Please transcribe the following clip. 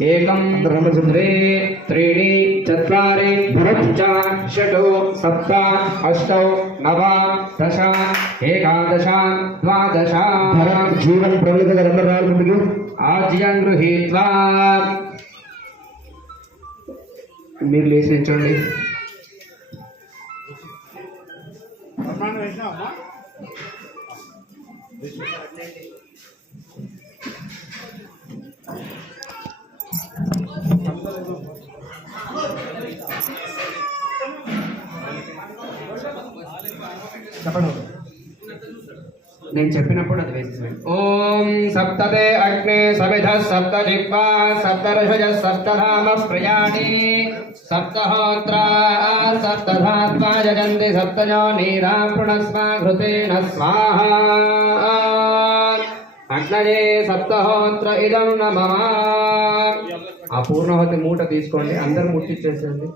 एकं द्वे त्रीणि चत्वारि पञ्च षट् सप्त अष्ट नव दश एकादश द्वादश जीवन प्रबलित आज्ञं गृहीत्वा మీరు లేచి నిల్చోండి. చెప్పండి. నేను చెప్పినప్పుడు అది వేసేసాను. ఓం సప్తతే అగ్నే సవిధ సప్త జిహ్వా సప్తర్షయ సప్తధామ ప్రియాణి సప్తహోత్రా సప్తధాత్వా యజంతి సప్తజో నీరా పునస్వ ఘృతేన స్వాహా అగ్నయే సప్తహోత్ర ఇదం నమః. ఆ పూర్ణాహుతి మూట తీసుకోండి, అందరూ ముట్టించేసేయండి.